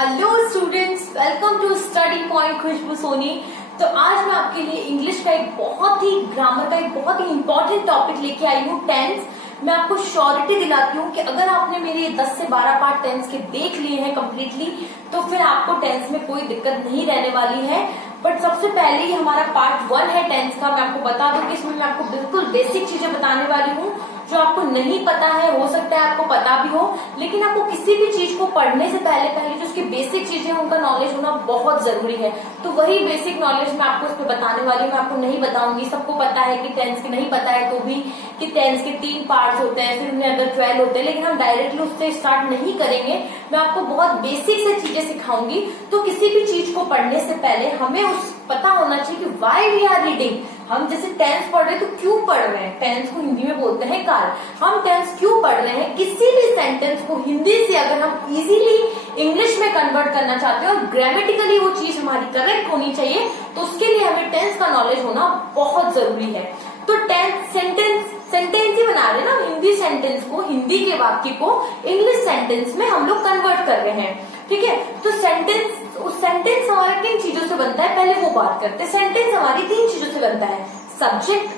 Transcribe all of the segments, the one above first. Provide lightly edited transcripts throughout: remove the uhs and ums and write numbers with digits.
Hello students, welcome to study point Khushboo Soni. तो आज मैं आपके लिए इंग्लिश का एक बहुत ही ग्रामर का एक बहुत ही इंपॉर्टेंट टॉपिक लेके आई हूँ, टेंस। मैं आपको श्योरिटी दिलाती हूँ कि अगर आपने मेरे 10 से 12 पार्ट टेंस के देख लिए हैं कम्प्लीटली, तो फिर आपको टेंस में कोई दिक्कत नहीं रहने वाली है। बट सबसे पहले ही हमारा पार्ट 1 है टेंस का। मैं आपको बता दूं कि इसमें मैं आपको बिल्कुल बेसिक चीजें बताने वाली हूँ जो आपको नहीं पता है। हो सकता है आपको पता भी हो, लेकिन आपको किसी भी चीज को पढ़ने से पहले जो उसकी बेसिक चीजें उनका नॉलेज होना बहुत जरूरी है। तो वही बेसिक नॉलेज मैं आपको इस पे बताने वाली हूँ। मैं आपको नहीं बताऊंगी, सबको पता है कि टेंस के नहीं पता है तो भी कि टेंस के 3 पार्ट्स होते हैं, फिर उनमें अगर 12 होते हैं, लेकिन हम डायरेक्टली उससे स्टार्ट नहीं करेंगे। मैं आपको बहुत बेसिक से चीजें सिखाऊंगी। तो किसी भी चीज को पढ़ने से पहले हमें उस पता होना चाहिए कि वाई वी आर रीडिंग। हम जैसे टेंस पढ़ रहे हैं तो क्यों पढ़ रहे हैं, टेंस को हिंदी में बोलते हैं काल। हम टेंस क्यों पढ़ रहे हैं, किसी भी सेंटेंस को हिंदी से अगर हम इजीली इंग्लिश में कन्वर्ट करना चाहते हैं और ग्रामेटिकली वो चीज हमारी करेक्ट होनी चाहिए, तो उसके लिए हमें टेंस का नॉलेज होना बहुत जरूरी है। तो टेंस सेंटेंस ही बना रहे हैं ना, हिंदी सेंटेंस को, हिंदी के वाक्य को इंग्लिश सेंटेंस में हम लोग कन्वर्ट कर रहे हैं, ठीक है। तो सेंटेंस हमारा किन चीजों से बनता है, पहले वो बात करते हैं। सेंटेंस हमारी 3 चीजों से बनता है, सब्जेक्ट,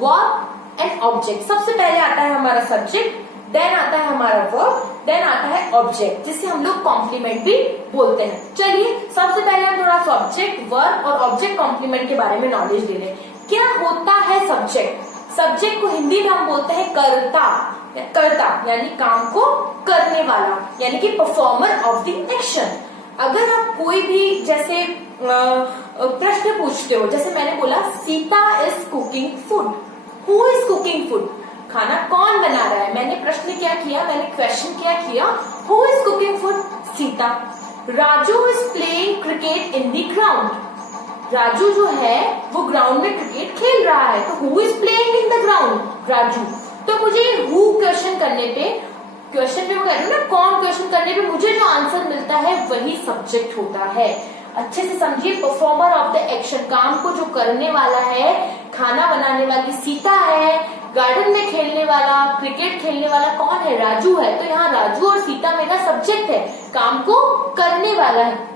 वर्ब एंड ऑब्जेक्ट। सबसे पहले आता है हमारा सब्जेक्ट, देन आता है हमारा वर्ब, देन आता है ऑब्जेक्ट, जिसे हम लोग कॉम्प्लीमेंट भी बोलते हैं। चलिए सबसे पहले हम थोड़ा सब्जेक्ट, वर्ब और ऑब्जेक्ट कॉम्प्लीमेंट के बारे में नॉलेज ले लें। क्या होता है सब्जेक्ट? सब्जेक्ट को हिंदी में हम बोलते हैं कर्ता। कर्ता यानी काम को करने वाला, यानी कि परफॉर्मर ऑफ द एक्शन। अगर आप कोई भी जैसे प्रश्न पूछते हो, जैसे मैंने बोला Sita is cooking food, who is cooking food, खाना कौन बना रहा है। मैंने प्रश्न क्या किया, मैंने क्वेश्चन क्या किया, who is cooking food, Sita. Raju is playing cricket in the ground, Raju जो है वो ग्राउंड में क्रिकेट खेल रहा है, तो who is playing in the ground, Raju. तो मुझे हु क्वेश्चन करने पे, क्वेश्चन में वो कह रही हूँ ना, कौन क्वेश्चन करने पे मुझे जो आंसर मिलता है वही सब्जेक्ट होता है। अच्छे से समझिए, परफॉर्मर ऑफ द एक्शन, काम को जो करने वाला है, खाना बनाने वाली सीता है, गार्डन में खेलने वाला, क्रिकेट खेलने वाला कौन है, राजू है। तो यहाँ राजू और सीता मेरा सब्जेक्ट है, काम को करने वाला है।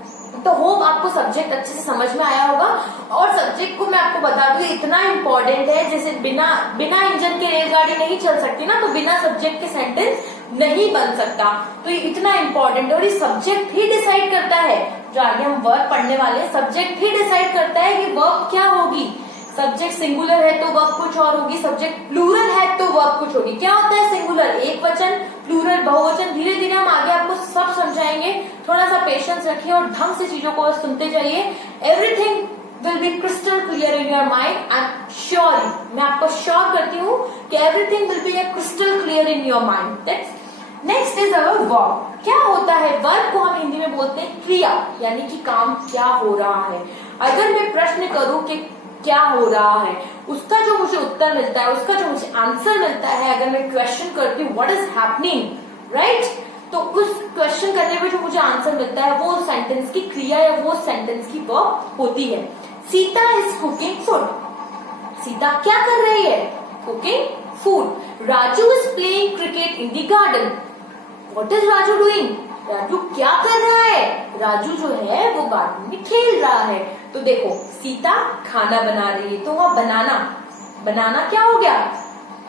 तो होप आपको सब्जेक्ट अच्छे से समझ में आया होगा। और सब्जेक्ट को मैं आपको बता दूं इतना इम्पोर्टेंट है, जैसे बिना इंजन के रेलगाड़ी नहीं चल सकती ना, तो बिना सब्जेक्ट के सेंटेंस नहीं बन सकता। तो ये इतना इम्पोर्टेंट है और ये सब्जेक्ट ही डिसाइड करता है, जो आगे हम वर्ब पढ़ने वाले हैं, सब्जेक्ट ही डिसाइड करता है कि वर्ब क्या होगी। सब्जेक्ट सिंगुलर है तो वर्ब कुछ और होगी, सब्जेक्ट प्लूरल है तो वर्ब कुछ होगी। क्या होता है सिंगुलर, एक वचन, प्लूरल बहुवचन। धीरे धीरे हम आगे आपको सब समझाएंगे, थोड़ा सा पेशेंस रखिए और ढंग से चीजों को सुनते जाइए। Everything will be crystal clear in your mind, I am sure. मैं आपको श्योर करती हूँ कि everything will be crystal clear in your mind. Next is our verb. क्या होता है वर्ब को हम हिंदी में बोलते हैं क्रिया, यानी कि काम क्या हो रहा है। अगर मैं प्रश्न करूं कि क्या हो रहा है, उसका जो मुझे उत्तर मिलता है, उसका जो मुझे आंसर मिलता है, अगर मैं क्वेश्चन करती हूँ व्हाट इज हैपनिंग, राइट, तो उस क्वेश्चन करने पे जो मुझे आंसर मिलता है वो सेंटेंस की क्रिया या वो सेंटेंस की वर्ब होती है। Sita is cooking food, Sita क्या कर रही है, cooking food. Raju is playing cricket in the garden, what is Raju doing, Raju क्या कर रहा है, राजू जो है वो गार्डन में खेल रहा है। तो देखो सीता खाना बना रही है, तो वहां बनाना क्या हो गया,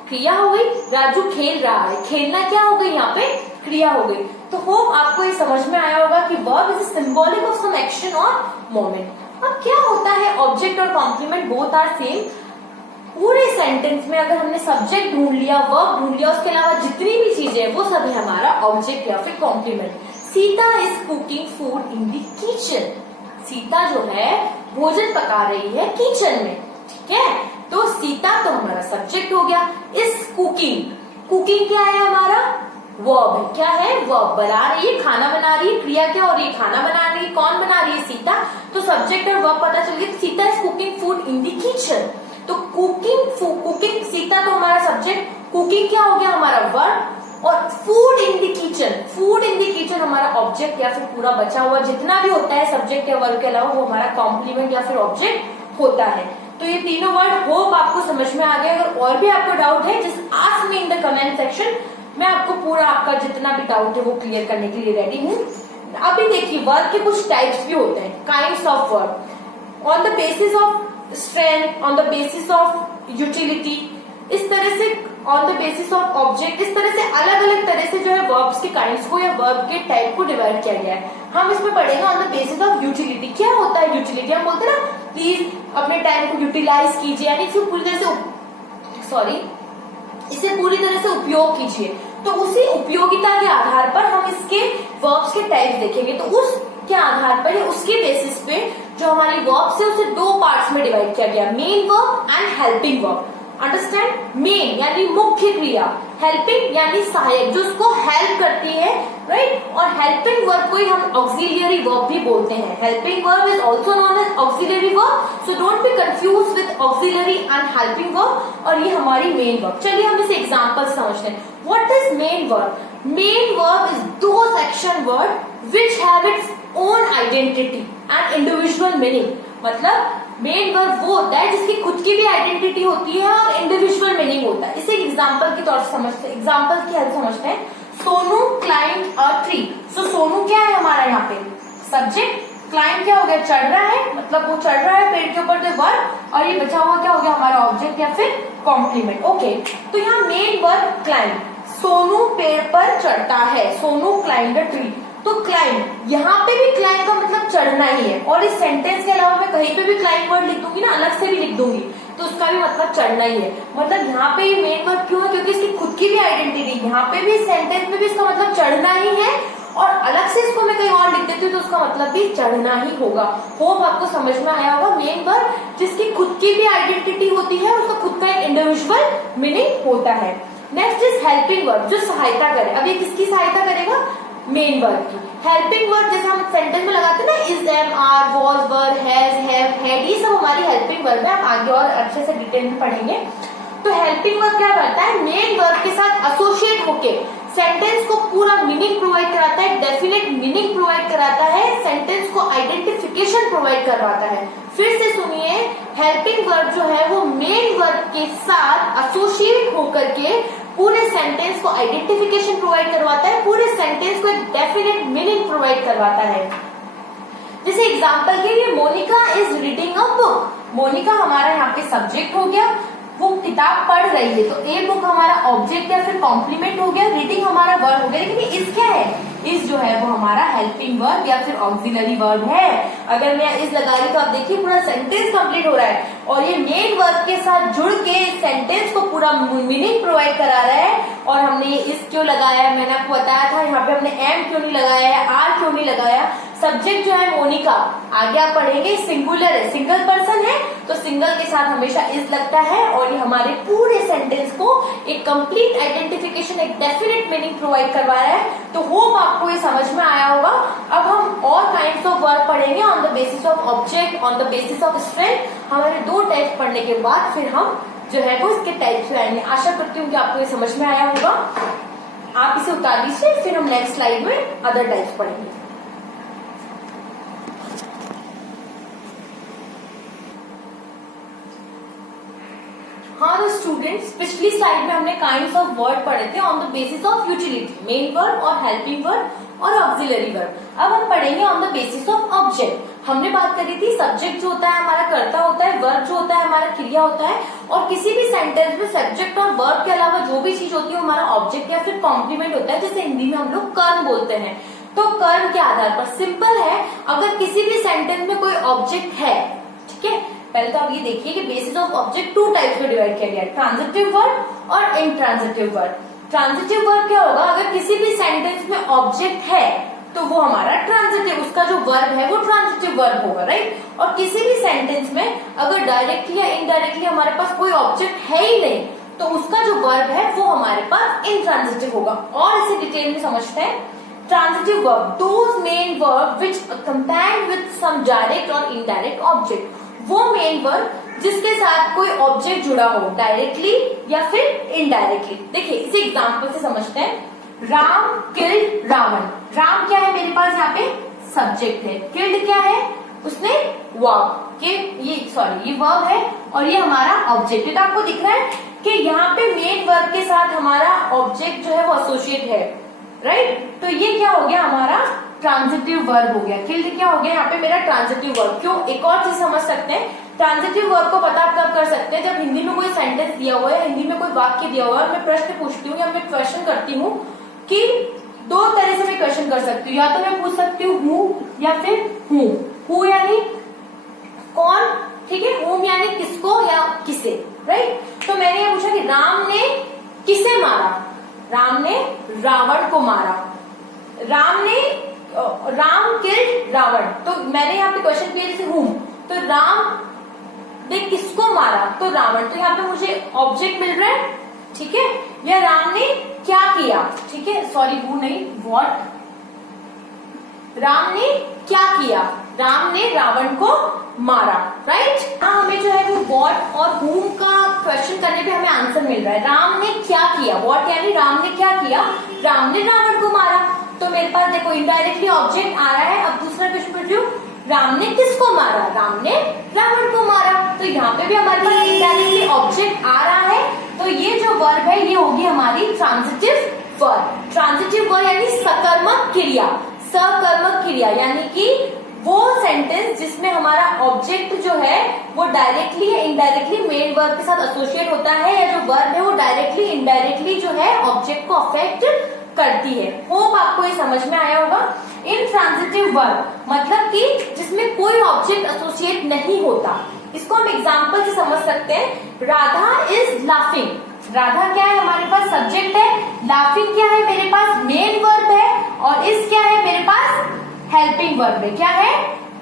क्रिया हो गई। राजू खेल रहा है, खेलना क्या हो गई, यहाँ पे क्रिया हो गई। तो होप आपको ये समझ में आया होगा कि verb is symbolic of some action और मोमेंट। अब क्या होता है ऑब्जेक्ट और कॉम्प्लीमेंट, बोथ आर सेम। पूरे सेंटेंस में अगर हमने सब्जेक्ट ढूंढ लिया, वर्ब ढूंढ लिया, उसके अलावा जितनी भी चीजें हैं वो सब है हमारा ऑब्जेक्ट या फिर complement. Sita is cooking food in the kitchen, Sita जो है भोजन पका रही है किचन में, ठीक है। तो सीता तो हमारा सब्जेक्ट हो गया। इस कुकिंग, कुकिंग क्या है हमारा, वर्ब है। क्या है, वर्ब, बना रही है, खाना बना रही है, क्रिया क्या हो रही है, खाना बना रही है। कौन बना रही है, सीता। तो सब्जेक्ट और वर्ब पता चल गया। Sita is cooking food in the kitchen, तो कुकिंग सीता तो हमारा सब्जेक्ट, कुकिंग क्या हो गया हमारा वर्ब, और food in the kitchen, food in the kitchen हमारा ऑब्जेक्ट या फिर पूरा बचा हुआ जितना भी होता है सब्जेक्ट या वर्ब के अलावा वो हमारा कॉम्प्लीमेंट या फिर ऑब्जेक्ट होता है। तो ये तीनों वर्ड होप आपको समझ में आ गए। अगर और भी आपको डाउट है just ask me in the comment section, मैं आपको पूरा आपका जितना भी डाउट है वो क्लियर करने के लिए रेडी हूँ। अभी देखिए वर्ब के कुछ टाइप्स भी होते हैं, kinds of verb, on the basis of strength, on the basis of utility, इस तरह से on the basis of object, इस तरह से अलग अलग तरह से जो है वर्ब्स के काइंड्स को या वर्ब के टाइप को डिवाइड किया गया है। हम इसमें पढ़ेंगे on the basis of utility. क्या होता है यूटिलिटी? हम बोलते हैं ना प्लीज अपने टाइम को यूटिलाइज कीजिए, यानी इसे पूरी तरह से इसे पूरी तरह से उपयोग कीजिए। तो उसी उपयोगिता के आधार पर हम इसके वर्ब्स के टाइप देखेंगे। तो उसके आधार पर या उसके बेसिस पे जो हमारी वर्ब्स है उसे दो पार्ट्स में डिवाइड किया गया, main verb and helping verb. Understand? Main यानी मुख्य क्रिया, हेल्पिंग यानी सहायक जो उसको हेल्प करती है, राइट? और हेल्पिंग वर्ब को ही हम ऑक्सिलियरी वर्ब भी बोलते हैं। Helping verb is also known as auxiliary verb, so don't be confuse with auxiliary and helping verb. और ये हमारी मेन वर्ब। चलिए हम इसे एग्जांपल समझते हैं। What is main verb? Main verb is those action word which have its own identity and individual meaning. मतलब main verb वो होता है जिसकी खुद की भी आइडेंटिटी होती है और इंडिविजुअल मीनिंग होता है। इसे एग्जांपल के तौर से समझते हैं, एग्जांपल की हेल्प समझते हैं। Sonu climb a tree. So Sonu क्या है हमारा यहाँ पे? सब्जेक्ट। क्लाइंब क्या हो गया? चढ़ रहा है, मतलब वो चढ़ रहा है पेड़ के ऊपर, तो वर्ब। और ये बचा हुआ क्या हो गया? हमारा ऑब्जेक्ट या फिर कॉम्प्लीमेंट। ओके, तो यहाँ मेन वर्ब क्लाइंब। सोनू पेड़ पर चढ़ता है, सोनू क्लाइंब द ट्री। तो क्लाइंब, यहाँ पे भी क्लाइंब का मतलब चढ़ना ही है। और इस सेंटेंस के अलावा मैं कहीं पे भी क्लाइंब वर्ड लिख दूंगी ना, अलग से भी लिख दूंगी, तो उसका भी मतलब चढ़ना ही है। मतलब यहाँ पे ये मेन वर्ब क्यों है? क्योंकि इसकी खुद की भी आइडेंटिटी, यहाँ पे भी सेंटेंस में भी इसका मतलब चढ़ना ही है। और अलग से इसको मैं कहीं और लिख देती हूँ तो उसका मतलब भी चढ़ना ही होगा। होप आपको समझ में आया होगा। मेन वर्ब जिसकी खुद की भी आइडेंटिटी होती है, उसका खुद का एक इंडिविजुअल मीनिंग होता है। नेक्स्ट इज हेल्पिंग वर्ब, जो सहायता करे। अब ये किसकी सहायता करेगा? मेन वर्ब की। हेल्पिंग वर्ब जैसे हम सेंटेंस में लगाते हैं ना, is, am, are, was, were, has, have, had, ये सब हमारी हेल्पिंग वर्ब है। हम आगे और अच्छे से डिटेल में पढ़ेंगे। तो हेल्पिंग वर्ब क्या करता है? मेन वर्ब के साथ एसोसिएट होके सेंटेंस को पूरा मीनिंग प्रोवाइड कराता है, डेफिनेट मीनिंग प्रोवाइड कराता है, सेंटेंस को आइडेंटिफिकेशन प्रोवाइड करवाता है। फिर से सुनिए, हेल्पिंग वर्ब जो है वो मेन वर्ब के साथ एसोसिएट होकर के पूरे सेंटेंस को आइडेंटिफिकेशन प्रोवाइड करवाता है, पूरे सेंटेंस को एक डेफिनेट मीनिंग प्रोवाइड करवाता है। जैसे एग्जांपल के लिए, Monika is reading a book. Monika हमारा यहाँ पे सब्जेक्ट हो गया, वो किताब पढ़ रही है, तो ए बुक हमारा ऑब्जेक्ट या फिर कॉम्प्लीमेंट हो गया, रीडिंग हमारा वर्ब हो गया। लेकिन इस क्या है? इस जो है वो हमारा हेल्पिंग वर्ब या फिर ऑक्सिलरी वर्ब है। अगर मैं इस लगा रही तो आप देखिए पूरा सेंटेंस कंप्लीट हो रहा है और ये मेन वर्ब के साथ जुड़ के सेंटेंस को पूरा मीनिंग प्रोवाइड करा रहा है। और हमने ये इस क्यों लगाया है, मैंने आपको बताया था। यहाँ पे हमने एम क्यों नहीं लगाया है, आर क्यों नहीं लगाया। सब्जेक्ट जो है मोनिका, आगे आप पढ़ेंगे सिंगुलर है, सिंगल पर्सन है, तो सिंगल के साथ हमेशा इज लगता है। और ये हमारे पूरे सेंटेंस को एक कंप्लीट आइडेंटिफिकेशन, एक डेफिनेट मीनिंग प्रोवाइड करवा रहा है। तो होप आपको ये समझ में आया होगा। अब हम और काइंड्स ऑफ वर्ब पढ़ेंगे on the basis of object, on the basis of strength. हमारे दो टाइप्स पढ़ने के बाद फिर हम जो है वो इसके टाइप्स पे आएंगे। आशा करती हूँ कि आपको ये समझ में आया होगा। आप इसे उतार लीजिए, फिर हम नेक्स्ट स्लाइड में अदर टाइप्स पढ़ेंगे। हाँ तो स्टूडेंट्स, पिछली स्लाइड में हमने काइंड्स ऑफ वर्ड पढ़े थे on the basis of utility, main verb और हेल्पिंग वर्ब और ऑक्सिलरी वर्ब। अब हम पढ़ेंगे on the basis of object. हमने बात करी थी सब्जेक्ट जो होता है हमारा कर्ता होता है, वर्ब जो होता है हमारा क्रिया होता है, और किसी भी सेंटेंस में सब्जेक्ट और वर्ब के अलावा जो भी चीज होती है हमारा ऑब्जेक्ट या फिर कॉम्प्लीमेंट होता है, जैसे हिंदी में हम लोग कर्म बोलते हैं। तो कर्म के आधार पर सिंपल है, अगर किसी भी सेंटेंस में कोई ऑब्जेक्ट है, ठीक है, पहले तो आप ये देखिए कि basis of object two types में डिवाइड किया गया है, ट्रांजिटिव वर्ब और इनट्रांजिटिव वर्ब। ट्रांजिटिव वर्ब क्या होगा? अगर किसी भी सेंटेंस में ऑब्जेक्ट है तो वो हमारा ट्रांजिटिव, उसका जो वर्ब है वो ट्रांजिटिव वर्ब होगा, राइट। और किसी भी सेंटेंस में अगर डायरेक्टली या इनडायरेक्टली हमारे पास कोई ऑब्जेक्ट है ही नहीं तो उसका जो वर्ब है वो हमारे पास इनट्रांजिटिव होगा। और इसे डिटेल में समझते हैं। Transitive verb, those main verb which combined with some direct और इनडायरेक्ट ऑब्जेक्ट, वो मेन वर्ब जिसके साथ कोई ऑब्जेक्ट जुड़ा हो, डायरेक्टली या फिर इनडायरेक्टली। देखिए इसे एग्जांपल से समझते हैं। राम किल्ड रावण। राम क्या है मेरे पास यहाँ पे? सब्जेक्ट है। किल्ड क्या है? उसने वर्ब के ये वर्ब है और ये हमारा ऑब्जेक्ट है। तो आपको दिख रहा है कि यहाँ पे मेन वर्ब के साथ हमारा ऑब्जेक्ट जो है वो एसोसिएट है, राइट। तो ये क्या हो गया? हमारा ट्रांजिटिव वर्ब हो गया। किल्ड क्या हो गया यहाँ पे मेरा ट्रांजिटिव वर्ब। क्यों, एक और चीज समझ सकते हैं, ट्रांजिटिव वर्ब को पता आप कब कर सकते हैं, जब हिंदी में कोई सेंटेंस दिया हुआ है, हिंदी में कोई वाक्य दिया हुआ है, मैं प्रश्न पूछती हूँ या मैं क्वेश्चन करती हूँ, कि दो तरह से मैं क्वेश्चन कर सकती हूँ, या तो मैं पूछ सकती हूँ हूँ या फिर हूँ। हूँ यानी कौन, ठीक है, हूँ यानी किसको या किसे, राइट। तो मैंने ये पूछा कि राम ने किसे मारा, राम ने रावण को मारा, राम किल्ड रावण। तो मैंने यहाँ पे क्वेश्चन किया जैसे हूँ, तो राम ने किसको मारा, तो रावण। तो यहाँ पे मुझे ऑब्जेक्ट मिल रहा है, ठीक है, या राम ने क्या किया, ठीक है, सॉरी हूँ नहीं, व्हाट, राम ने क्या किया, राम ने रावण को मारा, राइट। हाँ, हमें जो है वो व्हाट और हूम का क्वेश्चन करने पे हमें आंसर मिल रहा है। राम ने क्या किया, व्हाट यानी राम ने क्या किया, राम ने रावण को मारा। तो मेरे पास देखो इनडायरेक्टली ऑब्जेक्ट आ रहा है। अब दूसरा क्वेश्चन पूछ रही हूँ, राम ने किसको मारा, राम ने रावण को मारा। तो यहाँ पे भी हमारे पास इनडायरेक्टली ऑब्जेक्ट आ रहा है। तो ये जो वर्ब है ये होगी हमारी ट्रांजिटिव वर्ब। ट्रांजिटिव वर्ब यानी सकर्मक क्रिया, सकर्मक क्रिया यानी कि वो सेंटेंस जिसमें हमारा ऑब्जेक्ट जो है वो डायरेक्टली या इनडायरेक्टली मेन वर्ब के साथ एसोसिएट होता है, या जो वर्ब है वो डायरेक्टली इनडायरेक्टली जो है ऑब्जेक्ट को अफेक्ट करती है। होप आपको ये समझ में आया होगा। इनट्रांजिटिव वर्ब मतलब कि जिसमें कोई ऑब्जेक्ट एसोसिएट नहीं होता। इसको हम एग्जांपल से समझ सकते हैं। राधा इज लाफिंग, राधा क्या है हमारे पास सब्जेक्ट है, लाफिंग क्या है मेरे पास मेन वर्ब है, और इस क्या है मेरे पास हेल्पिंग वर्ब है। क्या है,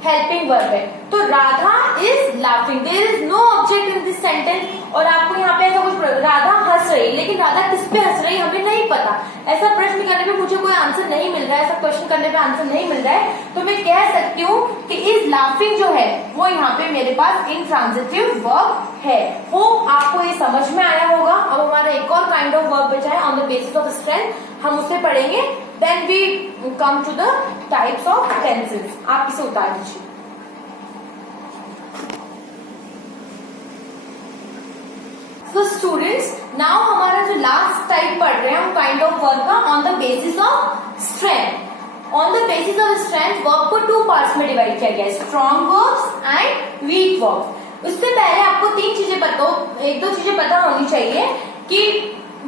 हेल्पिंग वर्ब है। तो Radha is laughing, there is no object in this sentence. और आपको यहाँ पे ऐसा कुछ, राधा हंस रही, लेकिन राधा किस पे हंस रही हमें नहीं पता। ऐसा प्रश्न करने पे मुझे कोई आंसर नहीं मिल रहा है, ऐसा क्वेश्चन करने पे आंसर नहीं मिल रहा है, तो मैं कह सकती हूँ कि इज लाफिंग जो है वो यहाँ पे मेरे पास इनट्रांजिटिव वर्ब है। होप आपको ये समझ में आया होगा। अब हमारा एक और काइंड ऑफ वर्ब बचा है, on the basis of strength, हम उसे पढ़ेंगे। Then we come to the types of tenses. आप इसे उतार दीजिए। तो स्टूडेंट्स, नाउ हमारा जो लास्ट टाइप पढ़ रहे हैं हम काइंड ऑफ वर्ब का, on the basis of strength. On the basis of strength verb को टू पार्ट्स में डिवाइड किया गया है, strong verbs and weak verbs. उससे पहले आपको तीन चीजें पता हो, एक दो चीजें पता होनी चाहिए कि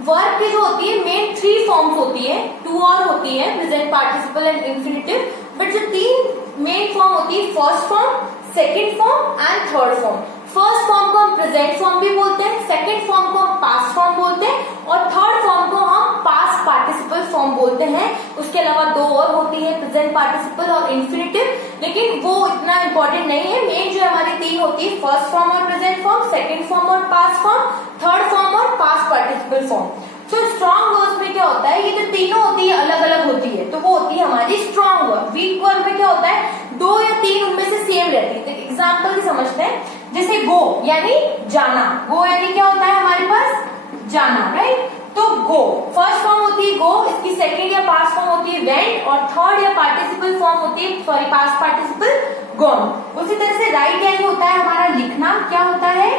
वर्ब की जो होती है मेन थ्री फॉर्म्स होती है, टू और होती है, present participle and infinitive. But जो तीन मेन फॉर्म होती है, first form, second form and third form. First form को हम प्रेजेंट फॉर्म भी बोलते हैं, सेकंड फॉर्म को हम पास्ट फॉर्म बोलते हैं, और थर्ड फॉर्म को हम पास्ट पार्टिसिपल फॉर्म बोलते हैं। उसके अलावा दो और होती है, प्रेजेंट पार्टिसिपल और इंफिनिटिव, लेकिन वो इतना इंपॉर्टेंट नहीं है। मेन जो हमारी तीन होती है, फर्स्ट फॉर्म और प्रेजेंट फॉर्म, सेकंड फॉर्म और पास्ट फॉर्म, थर्ड फॉर्म और पास्ट पार्टिसिपल फॉर्म। तो स्ट्रॉन्ग वर्ब्स में क्या होता है, ये जो तीनों होती है अलग अलग होती है, तो वो होती है हमारी स्ट्रॉन्ग वर्ब। वीक वर्ब में क्या होता है, दो या तीन उनमें से सेम रहती है। एग्जाम्पल की समझते हैं, जैसे गो यानी जाना, गो यानी क्या होता है हमारे पास जाना, राइट। तो गो फर्स्ट फॉर्म होती है गो, इसकी सेकंड या पास्ट फॉर्म होती है वेंट, और थर्ड या पार्टिसिपल फॉर्म होती है, सॉरी पास्ट पार्टिसिपल गॉन। उसी तरह से राइट यानी होता है हमारा लिखना, क्या होता है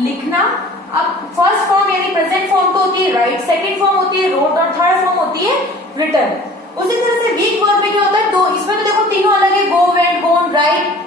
लिखना। अब फर्स्ट फॉर्म यानी प्रेजेंट फॉर्म तो होती है राइट, सेकंड फॉर्म होती है रोट, और थर्ड फॉर्म होती है रिटर्न। उसी तरह से वीक वर्ब में क्या होता है, दो, इसमें तो देखो तीनों अलग है, गो वेंट गोन राइट,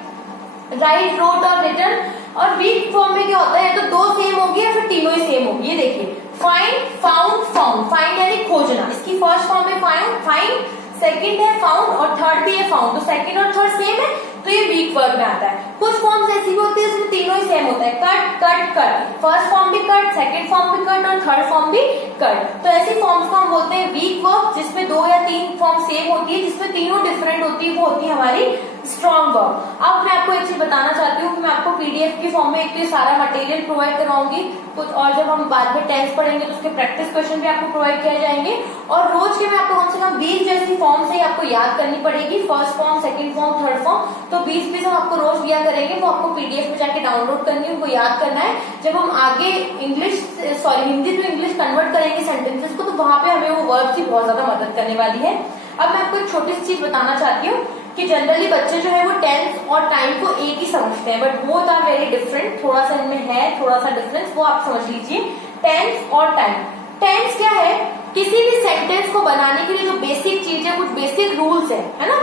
राइट रोट और रिटर्न। और वीक फॉर्म में क्या होता है, तो दो सेम होगी या फिर तीनों ही सेम होगी। ये देखिए फाइंड फाउंड फाउंड, फाइंड यानी खोजना, इसकी फर्स्ट फॉर्म में फाइंड, सेकंड है फाउंड और थर्ड भी है फाउंड, तो सेकंड और थर्ड सेम है, तो ये वीक वर्ब में आता है। कुछ फॉर्म्स ऐसी भी होती है इसमें तीनों ही सेम होता है, cut cut cut, first form भी कट, सेकंड फॉर्म भी कट और थर्ड फॉर्म भी कट। तो ऐसी फॉर्म्स को हम बोलते हैं वीक वर्ब, जिसमें दो या तीन फॉर्म सेम होती है, जिसमें तीनों डिफरेंट होती है, वो होती है हमारी स्ट्रॉन्ग वर्ब। अब मैं आपको एक चीज बताना चाहती हूँ कि मैं आपको पीडीएफ की फॉर्म में एक तो सारा मटेरियल प्रोवाइड करवाऊंगी कुछ, और जब हम बाद में टेंस पढ़ेंगे तो उसके प्रैक्टिस क्वेश्चन भी आपको प्रोवाइड किए जाएंगे। और रोज के मैं आपको कम से कम 20 जैसी फॉर्म से आपको याद करनी पड़ेगी, first form, second form, third form. तो 20 हम आपको रोज दिया करेंगे, वो आपको पीडीएफ में जाके डाउनलोड करनी है, उनको याद करना है। जब हम आगे हिंदी टू इंग्लिश कन्वर्ट करेंगे सेंटेंसेस को, तो वहां पे हमें वो वर्ब की बहुत ज्यादा मदद करने वाली है। अब मैं आपको एक छोटी सी चीज बताना चाहती हूँ कि जनरली बच्चे जो है वो टेंस और टाइम को एक ही समझते हैं, but both are very different. थोड़ा सा इनमें है थोड़ा सा डिफरेंस, वो आप समझ लीजिए। टेंस और टाइम, टेंस क्या है, किसी भी सेंटेंस को बनाने के लिए जो बेसिक चीज है, कुछ बेसिक रूल्स है ना,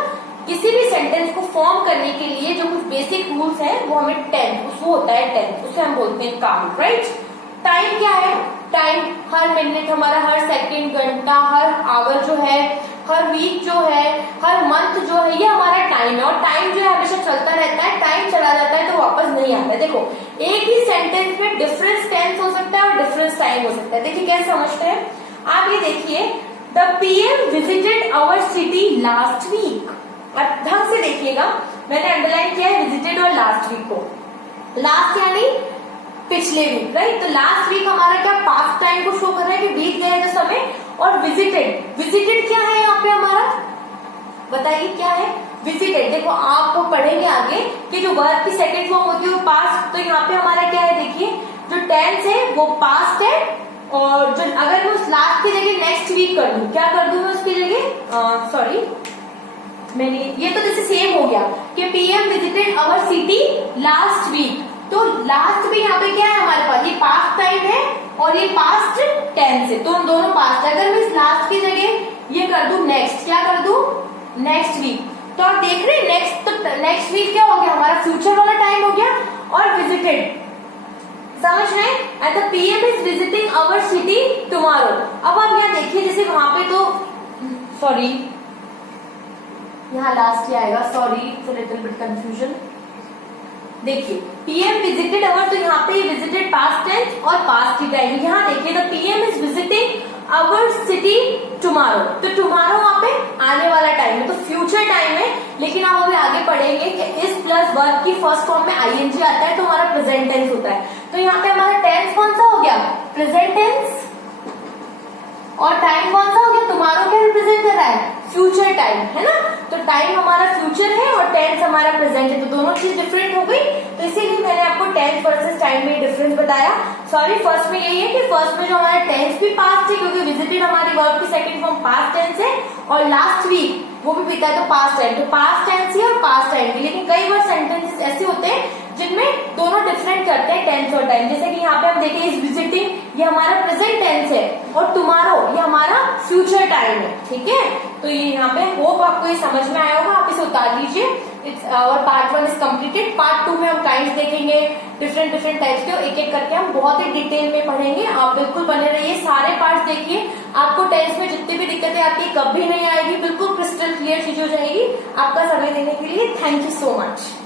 किसी भी सेंटेंस को फॉर्म करने के लिए जो कुछ बेसिक रूल्स है वो हमें टेंस, वो होता है टेंस, उसे हम बोलते हैं काउंट, राइट। टाइम क्या है? टाइम हर मिनट हमारा, हर सेकंड, घंटा, हर आवर जो है, हर वीक जो है, हर मंथ जो है, ये हमारा टाइम है। और टाइम जो है हमेशा चलता रहता है, टाइम चला जाता है तो वापस नहीं आता है। देखो एक ही सेंटेंस में डिफरेंस टेंस हो सकता है और डिफरेंस टाइम हो सकता है। देखिए कैसे समझते हैं आप, ये देखिए, the PM visited our city last week. अब ढंग से देखिएगा, मैंने अंडरलाइन किया है विजिटेड और लास्ट वीक को। लास्ट यानी पिछले वीक, राइट। तो लास्ट वीक हमारा क्या पास्ट टाइम को शो कर रहा है कि बीत गया जो समय। और विजिटेड, विजिटेड क्या है यहाँ पे हमारा, बताइए क्या है विजिटेड। देखो आपको पढ़ेंगे आगे कि जो वर्ब की सेकंड फॉर्म होती है वो पास्ट, तो यहाँ पे हमारा क्या है, देखिए जो टेंस है वो पास्ट है। और जो अगर मैं उस लास्ट की जगह नेक्स्ट वीक कर दूं, क्या कर दूं मैं उसकी जगह, सॉरी मैंने ये तो जैसे सेम हो गया कि PM visited our city last week. तो लास्ट भी यहाँ पे क्या है हमारे पास, ये पास्ट टाइम है और ये पास्ट टेंस है, तो दोनों पास्ट है। अगर मैं इस लास्ट की जगह ये कर दूं नेक्स्ट, क्या कर दूं नेक्स्ट वीक, तो आप देख रहे हैं नेक्स्ट, तो नेक्स्ट वीक क्या हो गया हमारा फ्यूचर वाला टाइम हो गया। और विजिटेड समझ रहे हैं, and the PM is visiting our city tomorrow. अब आप यहाँ देखिए, जैसे वहां पे तो सॉरी यहाँ लास्ट ही आएगा, sorry it's a little bit confusion. देखिए पीएम विजिटेड आवर, तो यहाँ पे विजिटेड पास्ट टेंस और पास्ट की टाइम। यहाँ देखिए the PM is visiting our city tomorrow, तो टुमारो वहां पे आने वाला टाइम है, तो फ्यूचर टाइम है। लेकिन आप अभी आगे पढ़ेंगे कि इस प्लस वर्ब की फर्स्ट फॉर्म में आईएनजी आता है तो हमारा प्रेजेंट टेंस होता है। तो यहाँ पे हमारा टेंस कौन सा हो गया, प्रेजेंट टेंस, और टाइम कौन सा हो गया, टुमारो क्या रिप्रेजेंट कर रहा है, फ्यूचर टाइम, है ना। तो टाइम हमारा फ्यूचर है और टेंस हमारा प्रेजेंट है, तो दोनों चीज डिफरेंट हो गई। तो इसीलिए मैंने आपको टेंस वर्सेस टाइम में डिफरेंस बताया। सॉरी फर्स्ट में यही है कि फर्स्ट में जो हमारा टेंस भी पास्ट है क्योंकि विजिटेड हमारी वर्ब की सेकंड फॉर्म पास्ट टेंस है, और लास्ट वीक वो भी बीता है तो पास्ट टाइम, तो पास्ट टेंस ही और पास्ट टाइम की। लेकिन कई बार सेंटेंसेस ऐसे होते हैं जिनमें दोनों डिफरेंट करते हैं टेंस और टाइम। जैसे कि यहाँ पे हम देखें इस विजिटिंग, ये हमारा प्रेजेंट टेंस है, और टुमारो ये हमारा फ्यूचर टाइम है, ठीक है। तो ये यहाँ पे होप आपको ये समझ में आया होगा, आप इसे उतार लीजिए। इट्स और पार्ट 1 इज कम्प्लीटेड। पार्ट 2 में हम काइंड्स देखेंगे, डिफरेंट डिफरेंट टाइप्स के, एक एक करके हम बहुत ही डिटेल में पढ़ेंगे। आप बिल्कुल बने रहिए, सारे पार्ट्स देखिए, आपको टेंस में जितनी भी दिक्कतें आती है कभी नहीं आएगी, बिल्कुल क्रिस्टल क्लियर चीज हो जाएगी। आपका समय देने के लिए थैंक यू सो मच।